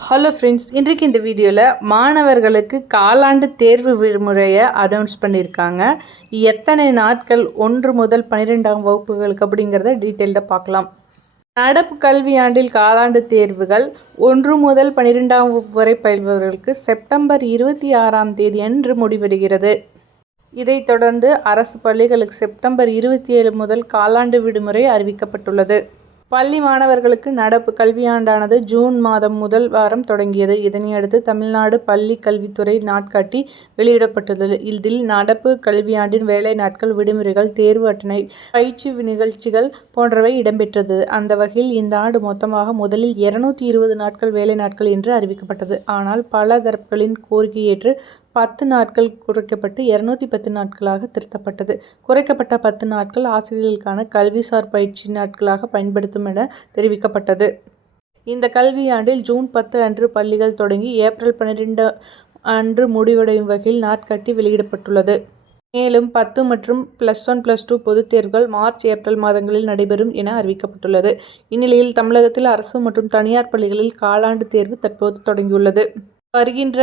Hello friends இன்றைக்கு இந்த வீடியோவில் மாணவர்களுக்கு காலாண்டு தேர்வு விடுமுறையை அனௌன்ஸ் பண்ணியிருக்காங்க. எத்தனை நாட்கள் ஒன்று முதல் பன்னிரெண்டாம் வகுப்புகளுக்கு அப்படிங்கிறத டீட்டெயில்டாக பார்க்கலாம். நடப்பு கல்வியாண்டில் காலாண்டு தேர்வுகள் ஒன்று முதல் பன்னிரெண்டாம் வகுப்பு வரை பயில்பவர்களுக்கு செப்டம்பர் இருபத்தி ஆறாம் தேதி அன்று முடிவடைகிறது. இதைத் தொடர்ந்து அரசு பள்ளிகளுக்கு செப்டம்பர் இருபத்தி ஏழு முதல் காலாண்டு விடுமுறை அறிவிக்கப்பட்டுள்ளது. பள்ளி மாணவர்களுக்கு நடப்பு கல்வியாண்டானது ஜூன் மாதம் முதல் வாரம் தொடங்கியது. இதனையடுத்து தமிழ்நாடு பள்ளி கல்வித்துறை நாட்காட்டி வெளியிடப்பட்டுள்ளது இதில் நடப்பு கல்வியாண்டின் வேலை நாட்கள் விடுமுறைகள் தேர்வு அட்டனை பயிற்சி நிகழ்ச்சிகள் போன்றவை இடம்பெற்றது. அந்த வகையில் இந்த ஆண்டு மொத்தமாக முதலில் இருநூத்தி இருபது நாட்கள் வேலை நாட்கள் என்று அறிவிக்கப்பட்டது. ஆனால் பல தரப்புகளின் கோரிக்கையேற்று பத்து நாட்கள் குறைக்கப்பட்டு இரநூத்தி பத்து நாட்களாக திருத்தப்பட்டது. குறைக்கப்பட்ட பத்து நாட்கள் ஆசிரியர்களுக்கான கல்விசார் பயிற்சி நாட்களாக பயன்படுத்தும் என தெரிவிக்கப்பட்டது. இந்த கல்வியாண்டில் ஜூன் பத்து அன்று பள்ளிகள் தொடங்கி ஏப்ரல் பன்னிரெண்டு அன்று முடிவடையும் வகையில் நாட்கட்டி வெளியிடப்பட்டுள்ளது. மேலும் பத்து மற்றும் ப்ளஸ் ஒன் ப்ளஸ் டூ பொதுத் தேர்வுகள் மார்ச் ஏப்ரல் மாதங்களில் நடைபெறும் என அறிவிக்கப்பட்டுள்ளது. இந்நிலையில் தமிழகத்தில் அரசு மற்றும் தனியார் பள்ளிகளில் காலாண்டு தேர்வு தற்போது தொடங்கியுள்ளது. வருகின்ற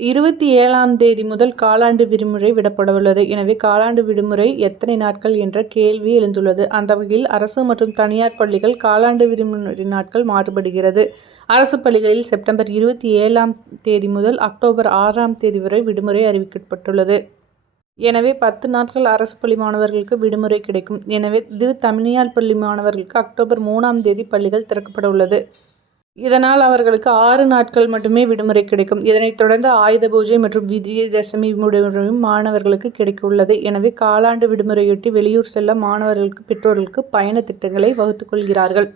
இருபத்தி ஏழாம் தேதி முதல் காலாண்டு விடுமுறை விடப்படவுள்ளது. எனவே காலாண்டு விடுமுறை எத்தனை நாட்கள் என்ற கேள்வி எழுந்துள்ளது. அந்த வகையில் அரசு மற்றும் தனியார் பள்ளிகள் காலாண்டு விடுமுறை நாட்கள் மாறுபடுகிறது. அரசு பள்ளிகளில் செப்டம்பர் இருபத்தி ஏழாம் தேதி முதல் அக்டோபர் ஆறாம் தேதி வரை விடுமுறை அறிவிக்கப்பட்டுள்ளது. எனவே பத்து நாட்கள் அரசு பள்ளி மாணவர்களுக்கு விடுமுறை கிடைக்கும். எனவே இது தனியார் பள்ளி மாணவர்களுக்கு அக்டோபர் மூணாம் தேதி பள்ளிகள் திறக்கப்பட உள்ளது இதனால் அவர்களுக்கு ஆறு நாட்கள் மட்டுமே விடுமுறை கிடைக்கும். இதனைத் தொடர்ந்து ஆயுத பூஜை மற்றும் விஜயதசமி விடுமுறையும் மாணவர்களுக்கு கிடைக்க உள்ளது எனவே காலாண்டு விடுமுறையொட்டி வெளியூர் செல்ல மாணவர்களுக்கு பெற்றோர்களுக்கு பயண திட்டங்களை வகுத்துக்கொள்கிறார்கள்